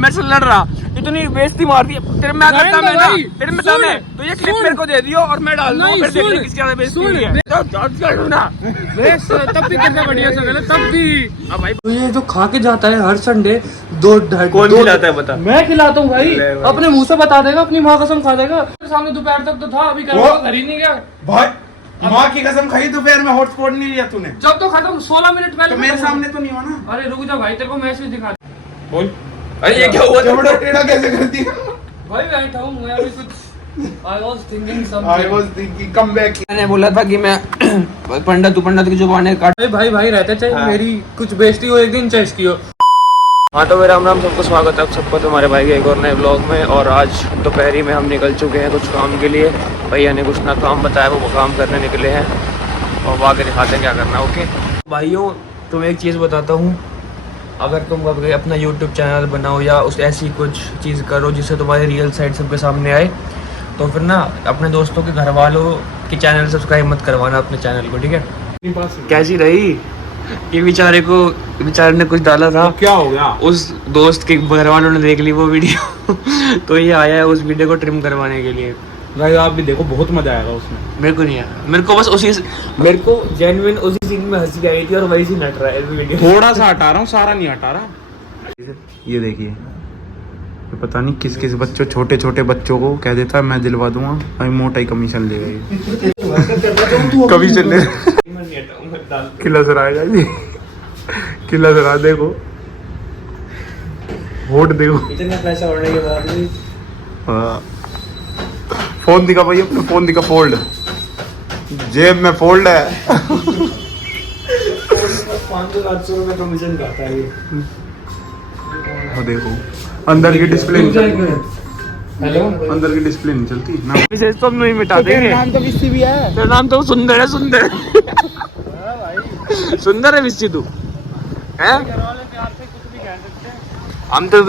मेरे से लड़ रहा, इतनी बेइज्जती मार दी तेरे में करता मैं ना, तेरे में दम है तो ये क्लिप मेरे को दे दियो और मैं डाल दूंगा, फिर देखते किसकी ज्यादा बेइज्जती हुई है। तब भी कितना बढ़िया से गलत, तब भी। अब भाई तो ये जो खा के जाता है हर संडे 2-2.5 कौन खिलाता है बता? मैं खिलाता हूँ भाई, अपने मुंह से बता देगा, अपनी माँ कसम खा देगा। सामने दोपहर तक तो था, अभी घर ही नहीं गया भाई। माँ की कसम खाई दोपहर में, हॉटस्पॉट नहीं लिया तूने जब तो खत्म 16 मिनट पहले। तो मेरे सामने तो नहीं हुआ ना। अरे रुक जा भाई, तेरे को मैसेज दिखा बोल। अरे ये क्या हुआ? जबड़ा टेढ़ा कैसे कर दिया भाई। बैठा हूँ मैं अभी कुछ I was thinking come back। मैंने बोला था कि मैं पंडित की जुबानें काट। भाई रहते चाहे मेरी कुछ बेइज्जती हो एक दिन, चाहे इसकी हो। हाँ तो मेरा राम सबको स्वागत है सबको तुम्हारे भाई के एक और नए ब्लॉग में। और आज दोपहरी में हम निकल चुके हैं कुछ काम के लिए। भैया ने कुछ ना काम बताया, वो काम करने निकले हैं और वो आगे दिखाते हैं क्या करना है। ओके भाइयों, तुम्हें एक चीज़ बताता हूँ, अगर तुम अपना यूट्यूब चैनल बनाओ या उस ऐसी कुछ चीज़ करो जिससे तुम्हारी रियल साइड सबके सामने आए, तो फिर ना अपने दोस्तों के घर वालों की चैनल सब्सक्राइब मत करवाना अपने चैनल को, ठीक है? कैसी रही ये बेचारे ने कुछ डाला था, तो क्या हो गया? उस दोस्त के घर वालों ने देख ली वो वीडियो तो ये आया है उस वीडियो को ट्रिम करवाने के लिए। भाई आप भी देखो, बहुत मजा आएगा उसमें। मेरे को नहीं आया, मेरे को जेन्युइन उसी सीन में हंसी आई थी और वही सी नट रहा है वीडियो। थोड़ा सा हटा रहा हूँ, सारा नहीं हटा रहा। ये देखिए, पता नहीं किस किस बच्चों, छोटे छोटे बच्चों को कह देता है मैं दिलवा दूंगा, भाई मोटा ही कमीशन ले गई। कमीशन ले खिला सर आएगा जी, खिला सर देखो, वोट देखो। इतना पैसा उड़ने के बाद भी हाँ। फोन दिखा भाई, अपना फोन दिखा, फोल्ड जेब में फोल्ड है। 500-700 रुपए कमीशन खाता है ये। वो देखो अंदर की डिस्प्ले, हेलो, अंदर की डिस्प्ले नहीं चलती ना। विशेष तो हम नहीं मिटा देंगे। नाम तो विस्सी भी है। तेरा नाम तो सुंदर है, सुंदर सुंदर है विस्सी तू है। हम तो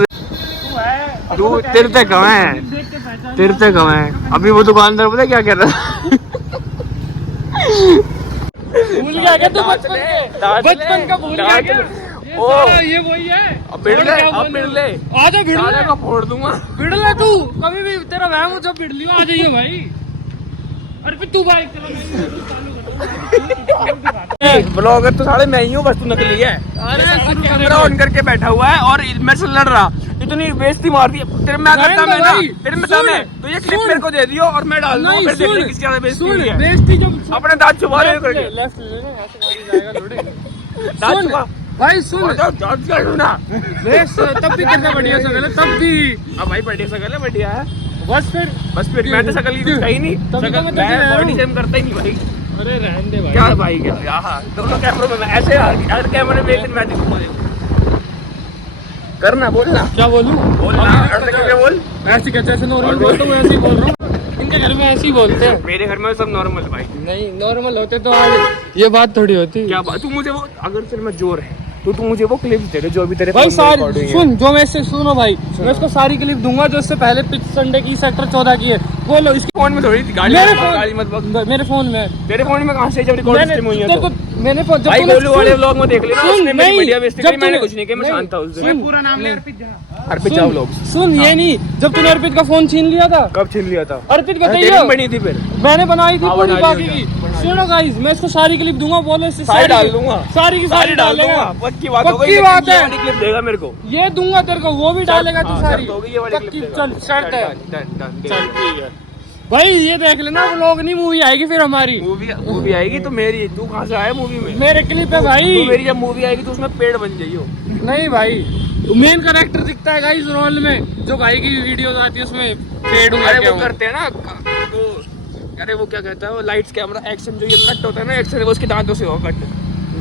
तू तेरे तक कम है, तेरे तक कम है। अभी वो दुकानदार पता क्या कर रहा है? भूल गया क्या तू बचपन का? भूल गया क्या? ओ ये वही है। अब भिड़ ले, अब भिड़ ले, आजा भिड़ ले, का फोड़ दूंगा। भिड़ ले तू, कभी भी तेरा वहम हो जब भिड़ लियो, आ जाइयो भाई। अरे फिर तू बाइक ब्लॉगर तो साले मैं ही हूँ, बस तू नकली है। कैमरा ऑन करके बैठा हुआ है और मेरे से लड़ रहा, इतनी बेइज्जती मार दी तेरे में करता मैं ना, तेरे में दम है तो ये क्लिप मेरे को दे दियो और मैं डाल दूंगा, फिर देखते किसकी ज्यादा बेइज्जती हुई है। बेइज्जती जब अपने दांत छुपा रहे करके, लेफ्ट ले ले, ऐसे गाड़ी जाएगा लोडे। दांत छुपा भाई सुन, दांत कर लूं ना। तब भी कितना बढ़िया से गलत, तब भी। अब भाई बढ़िया सकल है, बढ़िया है। बस फिर मैं तो शकल की कुछ कही नहीं, मैं बॉडी शेम करता ही नहीं भाई। अरे रहने दे भाई। क्या भाई, क्या यहाँ दोनों कैमरों में मैं ऐसे हर कैमरे में एक दिन मैं दिखूंगा। करना, बोलना, क्या बोलूं? बोल। ऐसे कैसे, ऐसे नॉर्मल बोलता हूँ, ऐसे ही बोल रहा हूँ। इनके घर में ऐसे ही बोलते हैं। मेरे घर में सब नॉर्मल भाई। नहीं नॉर्मल होते तो आज ये बात थोड़ी होती। क्या बात, तू मुझे वो अगर तेरे में जोर है तो तू मुझे वो क्लिप्स दे दे जो भी तेरे भाई फोन में सारी रिकॉर्डिंग है। सुन, जो मैं इससे सुनो भाई, मैं इसको सारी क्लिप दूंगा जो इससे पहले पिछ संडे की सेक्टर 14 की है। बोलो इसके फोन में थोड़ी गाली मत बक। मेरे फोन में, तेरे फोन में कहां से जब रिकॉर्ड सिस्टम हुई है तो मैंने फोन भाई गोलू वाले व्लॉग में देख लेना, उसने मेरी वीडियो बेइज्जती करी, मैंने कुछ नहीं किया, मैं नहीं, शांत था उस दिन। सुन, पूरा नाम ले अर्पित चाव व्लॉग। सुन ये नहीं, जब तूने अर्पित का फोन छीन लिया था, कब छीन लिया था? अर्पित तेरी बताइए, बनी थी फिर मैंने बनाई थी हाँ, पूरी बना बाकी ली की। सुनो गाइस, मैं इसको सारी क्लिप दूंगा, बोलो इससे सारी डाल दूंगा, सारी की सारी डाल दूंगा। डालेगा। पक्की बात हो गई, पक्की बात ये है। वाली क्लिप देगा मेरे को, ये दूंगा तेरे को, वो भी डालेगा तू सारी। शर्त होगी, ये वाली पक्की, क्लिप चल शर्त है। डन। चल ठीक है भाई, ये देख लेना व्लॉग नहीं, मूवी आएगी फिर हमारी। मूवी आएगी तो मेरी, तू कहाँ से आया मूवी में? मेरे क्लिप है भाई। तो मेरी जब मूवी आएगी तो उसमें पेड़ बन जाइयो। नहीं भाई, मेन कैरेक्टर दिखता है गाइस रोल में, जो भाई की वीडियोस आती है उसमें पेड़ अरे वो करते हैं ना तो, अरे वो क्या कहता है वो लाइट्स कैमरा एक्शन जो ये कट होता है ना, एक्शन वो उसके दांतों से हो कट।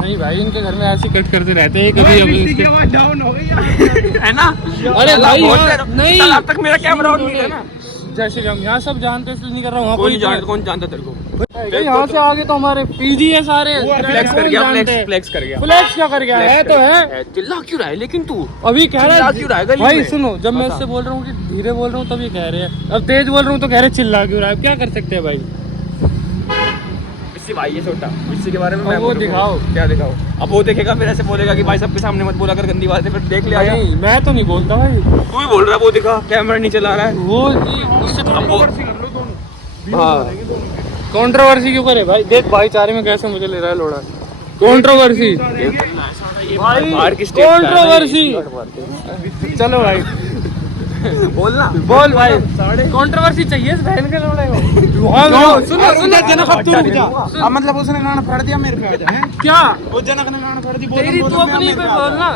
नहीं भाई, इनके घर में ऐसे कट करते रहते हैं कभी अभी डाउन हो गई है ना। अरे भाई नहीं, अब तक मेरा कैमरा ऑन नहीं है ना। जैसे हम यहाँ सब जानते इसलिए नहीं कर रहा हूँ। कौन जानता तेरे को? यहाँ से आगे तो हमारे पीजी है सारे। फ्लेक्स कर गया, फ्लेक्स कर गया। फ्लेक्स क्या कर गया है तो है। चिल्ला क्यों रहा है लेकिन तू? अभी कह रहा क्यों रहा है गली भाई में? सुनो, जब मैं इससे बोल रहा हूँ कि धीरे बोल रहा हूँ तब ये कह रहे हैं, अब तेज बोल रहा हूँ तो कह रहे चिल्ला क्यों रहा है। क्या कर सकते हैं भाई, बिस्सी भाई है छोटा, बिस्सी के बारे में अब मैं वो बोलूंगा। दिखाओ। क्या दिखाओ? अब वो देखेगा फिर ऐसे बोलेगा कि भाई सबके सामने मत बोला कर गंदी बातें, फिर देख लिया। नहीं मैं तो नहीं बोलता भाई, तू ही बोल रहा है, वो दिखा कैमरा नहीं चला रहा है। वो जी उससे अब वो हाँ कंट्रोवर्सी क्यों करे भाई? देख भाईचारे में कैसे मुझे ले रहा है लोड़ा। कंट्रोवर्सी भाई, बाहर की स्टेट कंट्रोवर्सी। चलो भाई बोलना बोल भाई, कंट्रोवर्सी चाहिए इस बहन के लोड़े को। हाँ, सुनो सुनो जनक अब तू रुक जा। अब मतलब उसने गाना फाड़ दिया मेरे पे आ जा, हैं? क्या वो जनक ने गाना फाड़ दी, तेरी तू अपनी पे बोलना,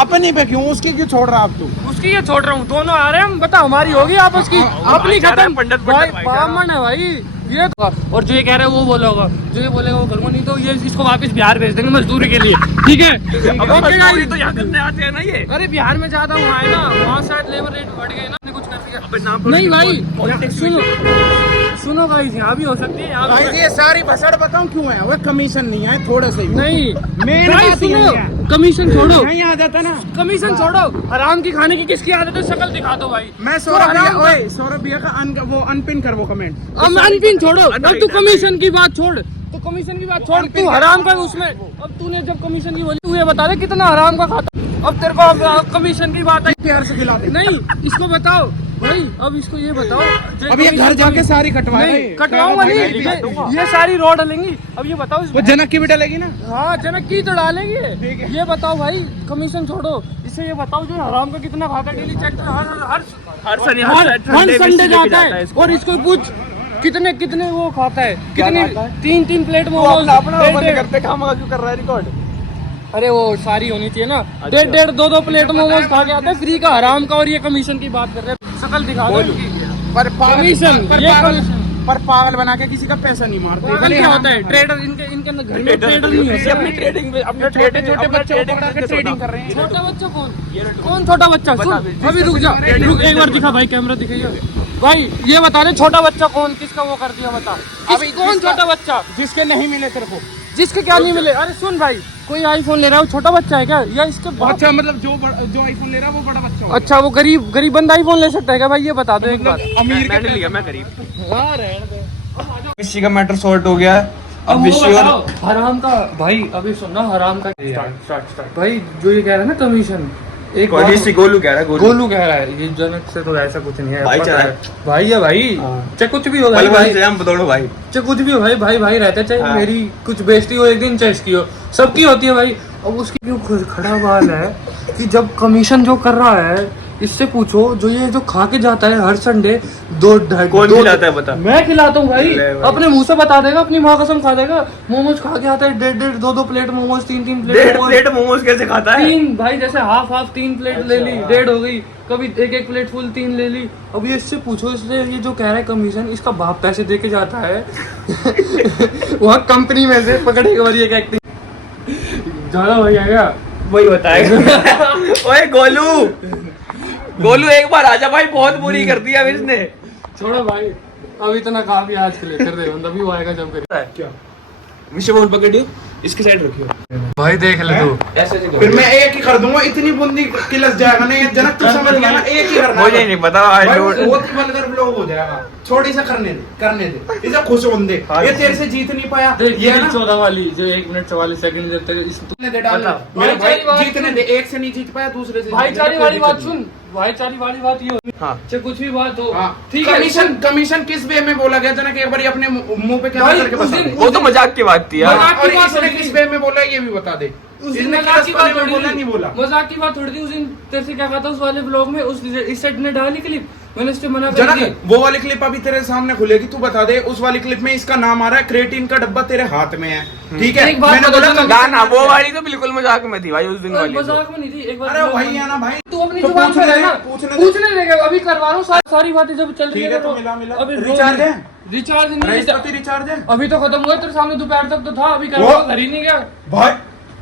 अपनी पे क्यों, उसकी क्यों छोड़ रहा अब तू? उसकी ये छोड़ रहा हूँ। दोनों आ रहे हैं हम, बता हमारी होगी आपस की, अपनी खत्म। पंडित भाई ब्राह्मण है भाई ये तो। और जो ये कह रहा है वो बोला होगा, जो ये बोलेगा वो करूँगा, नहीं तो ये इसको वापस बिहार भेज देंगे मजदूरी के लिए, ठीक है? अब ओके गाइस। तो यहाँ करने आते हैं ना ये। अरे बिहार में ज्यादा हुआ है ना, वहाँ शायद लेबर रेट बढ़ गए ना, कुछ कर दिया। अबे नाम नहीं भाई पॉलिटिक्स सुनो सुनो गाइस, यहाँ भी हो सकती है, यहाँ भी हो भाई ये सारी भसड़ बताऊं क्यों है? वो कमीशन नहीं है थोड़े से ही। नहीं मेन भाई बात ये सुनो, है। कमीशन छोड़ो, नहीं आ जाता ना। कमीशन छोड़ो, हराम की खाने की किसकी आदत है? शक्ल दिखा दो भाई। मैं तो सौरभ भैया, हराम का- ओए सौरभ भैया का वो अनपिन कर वो कमेंट। अब अनपिन छोड़ो, अब तू कमीशन की बात छोड़, तो कमीशन की बात छोड़, तू हराम का उसमें। अब तूने जब कमीशन की बोली, तू ये बता दे कितना हराम का खाता। अब तेरे को अब कमीशन की बात आई, प्यार से खिलाते। नहीं इसको बताओ भाई, अब इसको ये बताओ। अब ये घर जाके सारी कटवाए। नहीं कटवाऊंगा नहीं, ये सारी रोड डलेंगी। अब ये बताओ वो जनक की भी डलेगी ना। हाँ जनक की तो डालेंगे। ये बताओ भाई, कमीशन छोड़ो, इससे ये बताओ जो हराम का कितना खाता है डेली चेक हर संडे जाता है, और इसको पूछ कितने कितने वो खाता है, कितने 3 प्लेट मोमोज करते काम क्यों कर रहा है रिकॉर्ड? अरे वो सारी होनी चाहिए ना, 1.5 2 प्लेट मोमोज खा के आता है फ्री का, हराम का। और ये कमीशन की बात कर रहे हैं, शकल दिखा दो इनकी। पर कमीशन, ये कमीशन। पर पागल बना के किसी का पैसा नहीं मारते। पागल क्या होता है? ट्रेडर इनके इनके घर में ट्रेडर नहीं होते। अपनी ट्रेडिंग में अपने छोटे बच्चे ट्रेडिंग कर रहे हैं। छोटा बच्चा कौन छोटा बच्चा? सुन अभी रुक जा, रुक एक बार दिखा भाई, कैमरा दिखाइए भाई। ये बता दे छोटा बच्चा कौन, किसका वो कर दिया बता। अभी कौन छोटा बच्चा जिसके नहीं मिले तेरे को? जिसके क्या नहीं मिले? अरे सुन भाई, कोई आईफोन ले रहा है वो छोटा बच्चा है क्या? या इसके अच्छा मतलब जो आईफोन ले रहा है वो बड़ा बच्चा होगा। अच्छा वो गरीब बंदा आईफोन ले सकता है क्या भाई? ये बता दो एक बार। अमीर मैंने लिया, मैं गरीब। हाँ रहने दे। किसी का मैटर सॉर्ट हो गया है। अब वो विषय और बताओ, हराम का भाई, अभी सुनना हराम का स्टार्ट भाई। जो ये कह रहा है ना कमीशन, एक बात- कोई गोलू कह रहा है, गोलू कह रहा है, ये जनक से तो ऐसा कुछ नहीं है। भाई पता चला है। भाई है भाई, चाहे कुछ भी हो भाई भाई, भाई हम बदौड़ो भाई। चाहे कुछ भी हो भाई भाई रहते, चाहे हाँ। मेरी कुछ बेइज्जती हो एक दिन, चाहे इसकी हो, सबकी होती है भाई। अब उसकी क्यों खड़ा बाल है कि जब कमीशन जो कर रहा है, इससे पूछो जो ये जो खा के जाता है हर संडे 2-2.5 कौन खिलाता है बता? मैं खिलाता हूँ भाई, ले भाई। अपने मुंह से बता देगा, अपनी माँ कसम खा देगा। मोमोज खा के आता है 1.5 2 plate momos, 3 plate 1.5 plate momos कैसे खाता है? 3 भाई, जैसे हाफ 3 प्लेट ले ली, 1.5 हो गई, कभी 1 प्लेट फुल 3 ले ली। अब ये इससे पूछो, इसलिए ये जो कह रहा है कमीशन, इसका बाप पैसे दे के जाता है वहाँ कंपनी में से पकड़े एक बार, एक एक्टिंग ज्यादा भाई आएगा वही बताएगा। ओए गोलू एक बार आजा भाई, बहुत बुरी कर दिया अब इसने। छोड़ो भाई, अब इतना काफी आज के लिए कर दे बंदा, भी वो आएगा जब करे। क्या विषय फोन पकड़ियो, इसके साइड रखियो भाई देख ले तू, ऐसे से फिर मैं एक ही कर दूंगा, इतनी बूंदी किलस जाएगा नहीं। जनक तू समझ गया ना, एक ही करना। मुझे नहीं पता। आई भाई, डोंट बहुत ही वल्गर ब्लॉग हो जाएगा। छोटी सा करने दे इसे खुश होने दे। ये तेरे से जीत नहीं पाया, देख ये ये ना 14 वाली जो 1 मिनट 44 सेकंड देते हैं, इस तुमने दे डाल। बताओ। मेरे भाईचारी भाई बात जीतने सुन। दे, एक से नहीं जीत पाया, दूसरे से भाईचारी वाली बात सुन, भाईचारी वाली बात ये होती हाँ। चाहे कुछ भी बात हो, हाँ, ठीक है। कमीशन किस वे में बोला गया था ना कि एक बार अपने मुंह पे क्या भाई, करके उस बता दिन- दे। वो तो मजाक की बात थी यार। मजाक और की बात इसने थोड़ी किस थी। वे में बोला ये भी बता दे। उस दिन इसने मजाक किस की वाले बात में थोड़ी बोला थी। नहीं बोला। मजाक की बात थोड़ी थी। उस दिन तेरे से क्या कहा था उस वाले ब्लॉग में, उस इस सेट ने डाली क्लिप, मैंने उससे मना कर दिया। जनक वो वाली क्लिप अभी तेरे सामने खुलेगी, तू बता दे। उस वाली क्लिप में इसका नाम आ रहा है, क्रेटीन का डब्बा तेरे हाथ में है, ठीक है। एक बात मैंने बता बोला दो, ना, ना वो वाली तो बिल्कुल मजाक में थी भाई, उस दिन वाली तो। मजाक में नहीं थी। एक बार अरे वही है ना भाई, तू अपनी तो जुबान पे पूछने रहना, दे, पूछने देगा। अभी करवा रहा हूँ सारी बातें जब चल रही ठीक है है तो मिला। अभी रिचार्ज है, रिचार्ज नहीं, रईसपति रिचार्ज है। अभी तो खत्म हुआ, तेरे सामने दोपहर तक तो था, अभी वो- करवा घर ही नहीं गया। भाई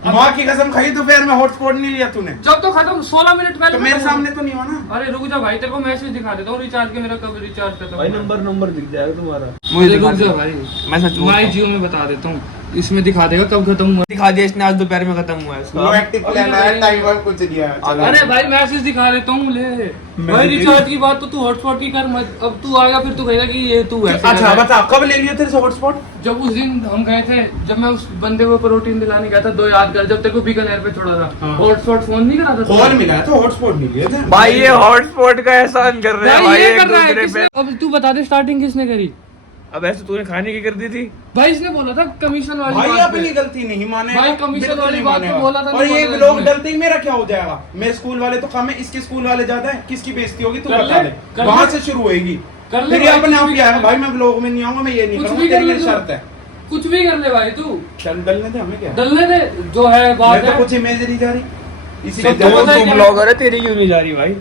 माँ की कसम खाई, दोपहर में हॉटस्पॉट नहीं लिया तूने, जब तो खत्म 16 मिनट पहले तो मेरे खत्म सामने तो नहीं हुआ ना। हुआ। अरे रुक जा भाई, तेरे को मैसेज दिखा देता हूँ रिचार्ज के, मेरा कब रिचार्ज खत्म हुआ। नंबर दिख जाएगा तुम्हारा। मुझे रुक जा भाई, मैं सच माई जियो में बता देता हूँ। इसमें दिखा देगा कब खत्म हुआ। दिखा दिया इसने, आज दोपहर में खत्म हुआ है नो इसका। एक्टिव प्लान है, टाइम वाइम कुछ नहीं है। अरे भाई मैसेज दिखा देता हूँ ले भाई, रिचार्ज की बात तो तू हॉटस्पॉट की कर मत। अब तू आएगा फिर तू कहेगा कि ये तू ऐसे अच्छा कर रहा है। बता, कब ले लिया तेरे से हॉटस्पॉट? जब उस दिन हम गए थे, जब मैं उस बंदे को प्रोटीन दिलाने गया था, 2 याद कर, जब तेरे को बीकानेर पे छोड़ा था, हाँ। हॉटस्पॉट फोन नहीं करा था कॉल मिला है तो हॉटस्पॉट नहीं लिया था भाई ये हॉटस्पॉट का एहसान कर रहे हैं भाई, भाई ये एक कर रहा है दूसरे किसने? पे। अब तू बता दे स्टार्टिंग किसने करी? अब ऐसे तूने खाने की कर दी थी भाई इसने बोला था कमीशन वाली भाई, बात अपनी पे। गलती नहीं माने भाई, कमीशन वाली बात तो बोला था, और नहीं ये बोला लोग इसने। डलते ही मेरा क्या हो जाएगा? मेरे स्कूल वाले तो कम है, इसके स्कूल वाले ज्यादा है, किसकी बेइज्जती होगी तू कर बता ले, दे। कर वहां ले। से शुरू होएगी, कर ले फिर ये भाई, अपने कुछ आप भी ही आएगा। कर भाई मैं ब्लॉग में नहीं आऊंगा, मैं ये नहीं कुछ करूंगा, भी कर तेरी ले मेरी तू। शर्त है। कुछ भी कर ले भाई तू, चल डलने दे, हमें क्या है? डलने दे जो है बात मेरे है। तो कुछ इमेज नहीं जा रही, सब इसीलिए तो जब- पता है तू क्या? ब्लॉगर है, तेरी क्यों नहीं जा रही भाई?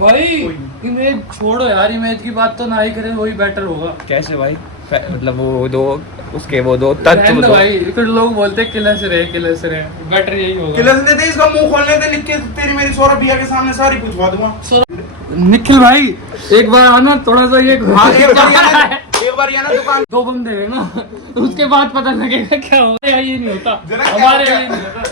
भाई कोई इमेज छोड़ो यार, इमेज की बात तो ना ही करें, वही बेटर होगा। कैसे भाई? मतलब वो दो उसके वो दो रहने तत्व दो दो। भाई, फिर लोग बोलते किलर से रहे, बेटर यही होगा। किलस दे दे, इसका मुंह खोलने दे, लिख के तेरी मेरी सौरभ भैया के सामने सारी पूछवा दूंगा। निखिल भाई एक बार आना, थोड़ा सा ये हाँ, एक बार ये ना दुकान 2 बम दे ना, उसके बाद पता लगेगा क्या होगा। यहाँ ये नहीं होता, जरा क्या हमारे हो गया? यहाँ ये नहीं होता।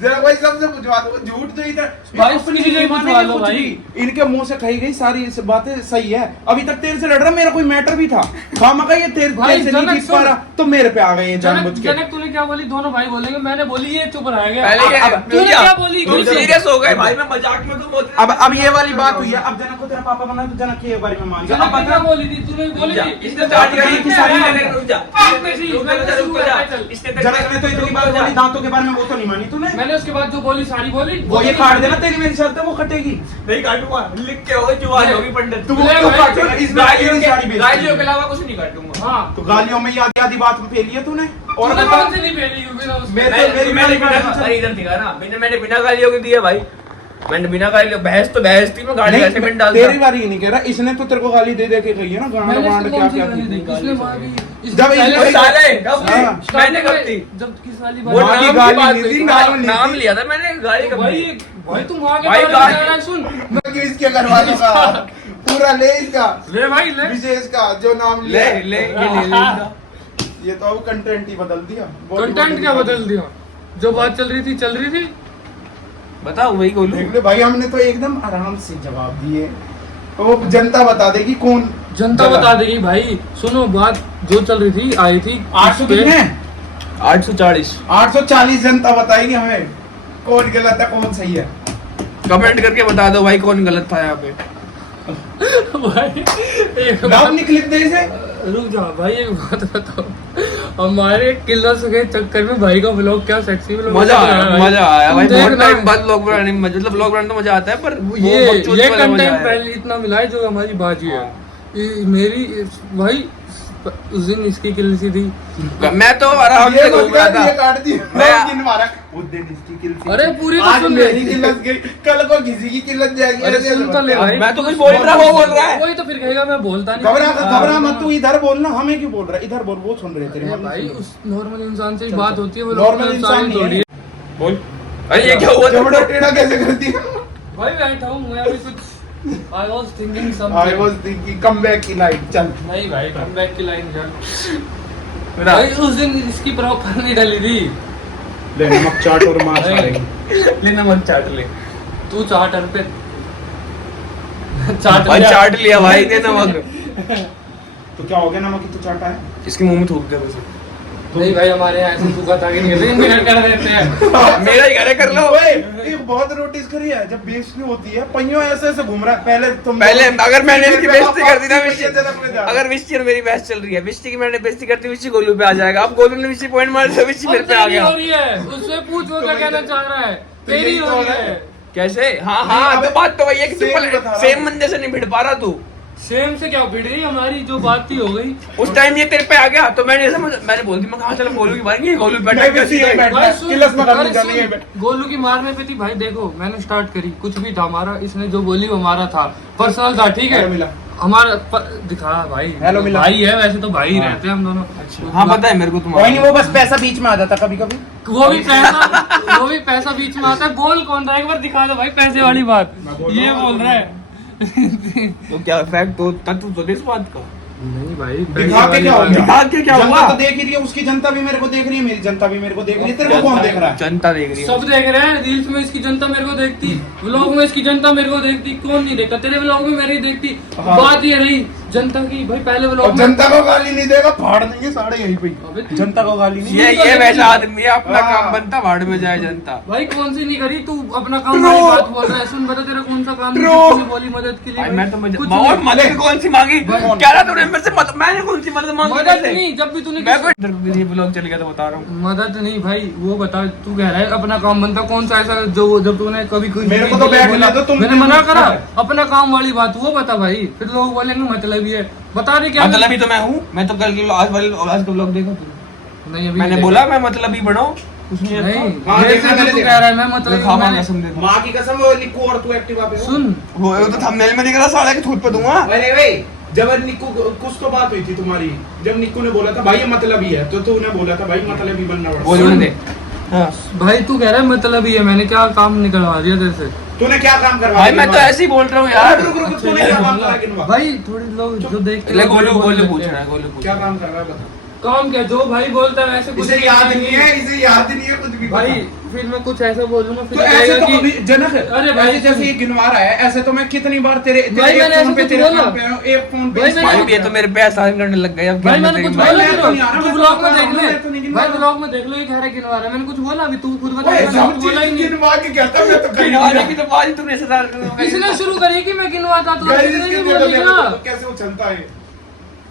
जरा भाई सबसे पूछवा दो, झूठ तो इधर भाई, अपनी किसी से नहीं पूछवा मानेंगे लो कुछ भाई। भी। इनके मुंह से कही गई सारी इस बातें सही है। अभी तक तेरे से लड़ रहा, मेरा कोई मैटर भी था खामखा ये तेरे भाई, से नहीं जनक जीत पा सुन। रहा तो मेरे पे आ गए ये जनक जानबूझ के। जनक तूने क्या बोली? दोनों भाई बोलेंगे, मैंने बोली ये चुप रह गया। पहले अब तूने क्या बोली? तुम सीरियस हो गए भाई, मैं मजाक में तो बोल रहा अब ये वाली बात हुई है। अब जनक को तेरा पापा बना तो जनक की एक बारी में मान गया। जनक अब ने क्या बता बोली थी? तूने बोली जा, थी इसने स्टार्ट करी थी सारी मैंने, रुक जा आपने सी, रुक जा, मैंने रुक जा, चल। इसने जनक ने तो इतनी बात बोली, दांतों के बारे में वो तो नहीं मानी तूने। मैंने उसके बाद जो बोली सारी बोली, वो ये काट देना, तेरी मेरी शर्त है वो कटेगी। नहीं काटूंगा, लिख के होगी जुबान होगी पंडित। तू ले क्यों भाई, काटेगा? इसमें गालियों तेरी सारी के बेइज्जती। अलावा कुछ नहीं काटूंगा। हाँ तो गालियों में आधी आधी बात फैली है तूने। और तूने बता, कौन सी नहीं पहली क्योंकि ना उसमें मेरी मैंने बात बिना सुन। अरे इधर दिखा ना, मैंने बिना गालियों के दिया भाई। मैंने बिना गालियों, बहस तो बहस थी, मैं गाली कैसे मिनट डालता। तेरी बारी ही नहीं कह रहा, इसने तो तेरे को गाली दे दे के कही है ना, गांड मैंने वांड इसको क्या कौन सी क्या गाली दी? की। किसने मारी? जब पहले इस- से- साले कब हाँ। की? मैंने कब की? जब किस वाली वो माँ बात? की नाम गाली की बात ली हुई थी, थी, गाली ली नाम थी। लिया था मैंने, गाली कब भाई दी? भाई तुम आगे भाई, बढ़ गाली- जा रहा है, सुन क्यों इसके घर वालों का पूरा ले इसका ले भाई ले। विशेष का जो नाम ले लिया ले ये ले ये तो अब कंटेंट ही बदल दिया। कंटेंट क्या बदल दिया? जो बात चल रही थी। बताओ वही गोलू। देख ले भाई, हमने तो एकदम आराम से जवाब दिए, तो जनता बता देगी कौन जनता गलत। बता देगी भाई। सुनो बात जो चल रही थी, आई थी 800 कितने? 840 840 जनता बताएगी हमें कौन गलत है कौन सही है। कमेंट करके बता दो भाई कौन गलत था यहाँ पे। भाई एक नाम बात- निकलिप दे इसे। रुक जा भाई, एक बात बताओ, हमारे किलर्स के चक्कर में भाई का व्लॉग क्या सेक्सी व्लॉग मजा आया भाई, तुम बहुत देखना। टाइम बाद व्लॉग बनाने में मतलब व्लॉग बनाने तो मजा आता है, पर वो ये बकचोद वाला मजा कंटेंट आया। पहले इतना मिला है जो हमारी बाजी है। मेरी भाई उस दिन इसकी किल सी थी। मैं तो आराम से ये घूम रहा ये था। काट दी मैं- दिन मारा उस दिन इसकी किल थी। अरे पूरी तो आज सुन ले। मेरी किल्लत गई, कल को किसी की किल्लत जाएगी। अरे ऐसे सुन तो ले बता। भाई। मैं तो कुछ बोल रहा, वो बोल रहा है। वही तो फिर कहेगा मैं बोलता नहीं। घबरा मत, तू इधर बोलना, हमें क्यों बोल रहा है? इधर बोल, वो सुन रहे तेरे अरे मन भाई में सुन उस नॉर्मल इंसान से ही चल, बात चल। होती है, वो नॉर्मल इंसान नहीं थोड़ी है। बोल। अरे ये क्या हुआ? चमड़ा टेढ़ा कैसे करती है? भाई बैठा हूँ मैं अभी कुछ I was thinking I something। was thinking come back की लाइट चल। नहीं भाई कम बैक की लाइन चल। बता। भाई उस दिन इसकी प्रॉपर नहीं डली थी। ले नमक चाट और मार नहीं। सारेगी। ले नमक चाट ले। तू चार्टर पे चाट भाई लिया। चाट लिया भाई, दे नमक। तो क्या हो गया, नमक ही तो चाटा है। इसके मुंह में थूक गया वैसे। नहीं भाई हमारे यहाँ ऐसे सूखा ताकि नहीं करते, इनके घर कर देते हैं। मेरा ही घर है, कर लो। ओए, एक बहुत नोटिस करी है, जब बेइज्जती होती है पहियों ऐसे ऐसे घूम रहा है। पहले अगर मैंने इसकी बेइज्जती कर दी ना विषय विश्ची, अगर विश्ची और मेरी बहस चल रही है, विश्ची की मैंने बेइज्जती करती, विश्ची गोलू पे आ जाएगा। अब गोलू ने विश्ची पॉइंट मार दिया, विश्ची मेरे पे आ तेरी गया। हो रही है, उससे पूछ वो क्या कहना चाह रहा है। तेरी हो रही है। कैसे? हाँ नहीं, हाँ, अबे, तो बात तो वही है कि सेम बता रहा सेम हूँ। बंदे से नहीं भिड़ पा रहा तू। सेम से क्या भिड़ रही हमारी जो बात थी हो गई। उस टाइम ये तेरे पे आ गया तो मैंने मैंने बोल दी, मैं कहा चलो गोलू की मारेंगे, गोलू बैठा मैं भी सीधे बैठ- भाई सुन, किलस में करने अरे जानी है। सुन, गोलू की मारने पे थी भाई। देखो मैंने स्टार्ट करी, कुछ भी था हमारा, इसने जो बोली वो हमारा था, पर्सनल था, ठीक है। हेलो मिला। हमारा दिखा भाई, हेलो मिला। भाई है वैसे तो भाई हाँ। रहते हैं हम दोनों। हाँ पता है मेरे को कोई तुम्हारा। नहीं, वो बस पैसा बीच में आ जाता कभी कभी। वो भी पैसा बीच में आता है। गोल कौन रहा है एक बार दिखा दो भाई, पैसे वाली बात मैं बोल रहा ये हूँ, बोल रहा है। तो क्या फैक्ट तो तत्व तो इस बात का। नहीं भाई दिखा के क्या होगा? दिखा के क्या जनता हुआ? तो देख ही रही है, उसकी जनता भी मेरे को देख रही है, मेरी जनता भी मेरे को देख रही है, तेरे को कौन देख रहा है? जनता देख रही है। सब देख रहे हैं, रील्स में इसकी जनता मेरे को देखती, व्लॉग में इसकी जनता मेरे को देखती, कौन नहीं देखता? तेरे व्लॉग में मेरी देखती। हाँ। बात ये रही जनता की, भाई पहले और व्लॉग में जनता को गाली नहीं देगा, फाड़ देंगे साढ़े यहीं पे अबे ही। तू- जनता को गाली नहीं ये वैसा आदमी है, अपना हाँ। काम बनता भाड़ में जाए जनता। भाई कौन सी नहीं करी? तू अपना काम Bro! वाली बात बोल रहा है, सुन बता तेरा कौन सा काम Bro! तूने बोली मदद के लिए? भाई मैं तो कुछ और नहीं। मदद कौन सी मांगी? कौन? कह रहा तूने मेरे से मैंने कौन सी मदद मांगी? मदद नहीं, जब भी तूने मैं कोई ये ब्लॉग चल गया तो बता रहा हूँ। मदद नहीं भाई, वो बता, तू कह रहा है अपना काम बनता, कौन सा ऐसा जो जब तूने कभी कोई मेरे को तो बैठने दो, तुम- मैंने मना करा? अपना काम वाली बात वो बता भाई, फिर लोग बोलेंगे मतलब ये बता रहे क्या? मतलब ही तो मैं हूँ, मैं तो कल आज का ब्लॉग देखा तूने? नहीं अभी मैंने नहीं बोला मैं मतलब ही बढ़ो उसमें नहीं, हाँ, जैसे देखा, जो मैंने तू देखा। कह रहा है मैं मतलब खामा मैंने- कसम दे दूं। माँ की कसम, वो निक्कू और तू एक्टिवा पे हो। सुन वो तो थंबनेल में दिख रहा, साला के थूत पे दूंगा। अरे भाई, जब निक्कू कुछ तो बात हुई थी तुम्हारी, जब निक्कू ने बोला था भाई ये मतलब ही है, तो तूने बोला था भाई मतलब ही बनना वो पड़ता। जोड़ने दे। हाँ। भाई तू कह रहा है मतलब ये मैंने क्या काम निकलवा दिया तेरे से? तूने क्या काम करवाया? भाई मैं तो ऐसे ही बोल रहा हूँ यार। रुक रुक रुक, तूने क्या काम करा गिनवा? भाई थोड़ी लोग जो देखते ले हैं, गोलू वो गोलू बोलते पूछ हैं। रहा है, गोलू पूछ क्या रहा है। काम कर रहा है बता। काम क्या, जो भाई बोलता है ऐसे कुछ इसे याद नहीं है, इसे याद नहीं है कुछ भी भाई। पता। फिर मैं कुछ ऐसा बोलूंगा फिर तो ऐसे कहेगा तो कि अभी जनक, अरे भाई, ऐसे जैसे ये गिनवा रहा है, ऐसे तो मैं कितनी बार तेरे भाई एक मैंने फोन ऐसे पे कुछ तेरे बोला? फोन पे हूं, एक फोन पे भाई इस मैंने- फोन भाई ये तो मेरे पे एहसान करने लग गए अब। क्या भाई मैंने मैं कुछ तेरी- बोला मैं फिर तो नहीं आ रहा, तू मैं तो ब्लॉग में नहीं आ देख रहा, ले मैं तो नहीं गिनवा भाई, रहा। ब्लॉग में देख लो ये कह रहा है गिनवा रहा है, मैंने कुछ बोला अभी? तू खुद बता, ओए, मैंने सब कुछ बोला ही चीज नहीं। गिनवा के कहता मैं तो कहीं गिनवाने नहीं की तो बात ही तुमने से साल कर- इसने शुरू करी कि मैं गिनवाता तो गाइस, इसने इसके नहीं देखो, बोली देखो, ना। देखो, कैसे वो चलता है।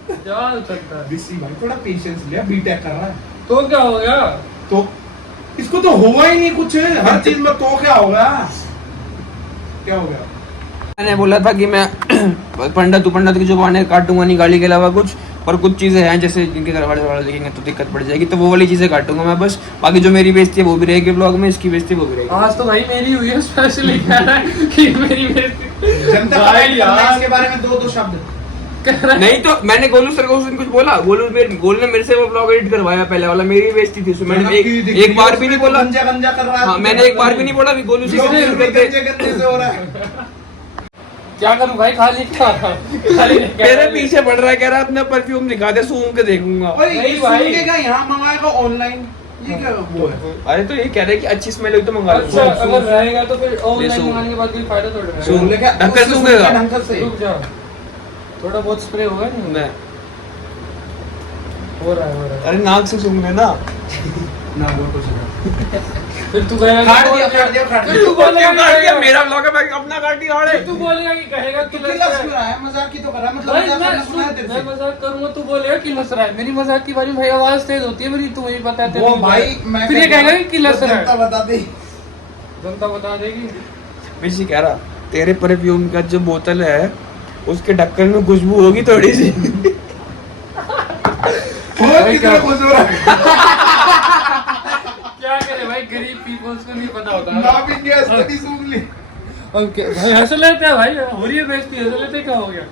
चल सकता है ऋषि भाई थोड़ा पेशेंस ले, बीटेक कर रहा है तो क्या हो गया? तो इसको तो हुआ ही नहीं कुछ, हर चीज में तो क्या होगा, क्या हो गया? मैंने बोला था कि मैं पंडित की जुबान काटूंगा नहीं गाली के अलावा कुछ, और कुछ चीजें हैं जैसे जिनके घर वाले देखेंगे तो दिक्कत पड़ जाएगी, तो वो वाली चीजें काटूंगा मैं बस। बाकी जो मेरी बेइज्जती है वो भी रहेगी ब्लॉग में, इसकी बेइज्जती वो भी रहेगी। आज तो भाई मेरी हुई है, स्पेशली कह रहा है कि मेरी बेइज्जती। जनता भाई कमेंट करना यार। इसके बारे में दो शब्द। कह रहा है नहीं तो मैंने गोलू सर को उस दिन कुछ बोला, गोलू ने मेरे से वो ब्लॉग एडिट करवाया पहले वाला, मेरी बेइज्जती थी उसमें। मैंने एक बार भी नहीं बोला। गंजा गंजा कर रहा है। हाँ, मैंने एक बार भी नहीं बोला अभी गोलू से गंजे किसी करके। गंजे से हो रहा है। क्या करूं भाई, खाली खाली मेरे पीछे पड़ रहा है, कह रहा है अपना परफ्यूम दिखा दे, सूंघ के देखूंगा। ओए, नहीं ये भाई। सूंघेगा यहाँ मंगाएगा ऑनलाइन, ये क्या वो है? अरे तो ये कह रहे हैं कि अच्छी स्मेल हुई तो मंगा अच्छा लो। अगर रहेगा तो फिर ऑनलाइन सूंघ। मंगाने के बाद कोई फायदा थोड़ा है। सूंघ। लेकिन ढक्कन उससे सूंघेगा। ढंग से। रुक जा, थोड़ा बहुत स्प्रे होगा नहीं? नहीं। हो रहा है। अरे नाक से सूंघ लेना। ना वो कुछ नहीं। फिर तू कहेगा काट दिया, काट दिया, काट फिर दिया। तू बोलेगा कि कहेगा- मेरा ब्लॉग है, मैं अपना काट दिया। फिर तू बोलेगा कि कहेगा कि किलस क्यों रहा है? मजाक ही तो कर रहा है, मतलब भाई मजाक मैं करना सुना है तेरे मैं से। मजाक करूंगा तू बोलेगा कि लस रहा है। मेरी मजाक की बारी में भाई आवाज तेज होती है मेरी, तू ही बता तेरे वो को भाई मैं फिर ये कहता कहेगा हूँ, कि लस वो रहा जनता है। बता दे। जनता बता देगी। मिशी कह रहा तेरे परफ्यूम का जो बोतल है उसके ढक्कन में खुशबू होगी थोड़ी सी। बहुत कितना खुश हो रहा है। क्या करे भाई, गरीब पीपल्स को नहीं पता होता। नाम इंडिया स्टडी सूंघ ली। ओके भाई ऐसे लेते हैं भाई, हो रही है बेइज्जती, ऐसे लेते क्या हो गया?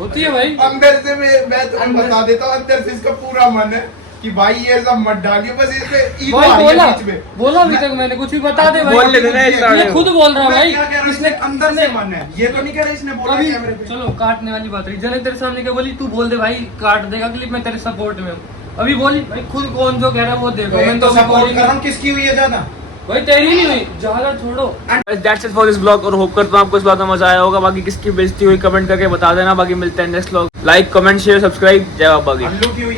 होती है भाई। अंदर से मैं तुम्हें बता देता हूँ, अंदर से इसका पूरा मन है कि भाई ये सब मत डालिए, बस इसमें ईगो भाई आ रही बोला है बीच में। बोला अभी तक मैंने कुछ भी बता दे भाई। बोल ले देना इस ये खुद बोल रहा है मैं भाई। क्या कह रहा हूँ, इसने इसने अंदर से मन है, ये तो नहीं कह रहा इसने बोला कभी कैमरे पे। चलो काटने वाली बात रही, जने तेरे सामने क्या बोली, तू बोल दे भाई काट देगा क्लिप, मैं तेरे सपोर्ट में हूँ। अभी बोली भाई खुद कौन जो कह रहा है वो देखो। मैं तो अभी सपोर्ट बोली कर रहा हूँ, किसकी हुई है ज्यादा? भाई तेरी नहीं हुई, ज्यादा छोड़ो। That's it for this vlog और होप करता हूँ आपको इस vlog में मजा आया होगा। बाकी किसकी बेइज्जती हुई कमेंट करके बता देना। बाकी मिलते हैं next vlog। Like comment share subscribe. जय बाबा की। अल्लू की हुई है।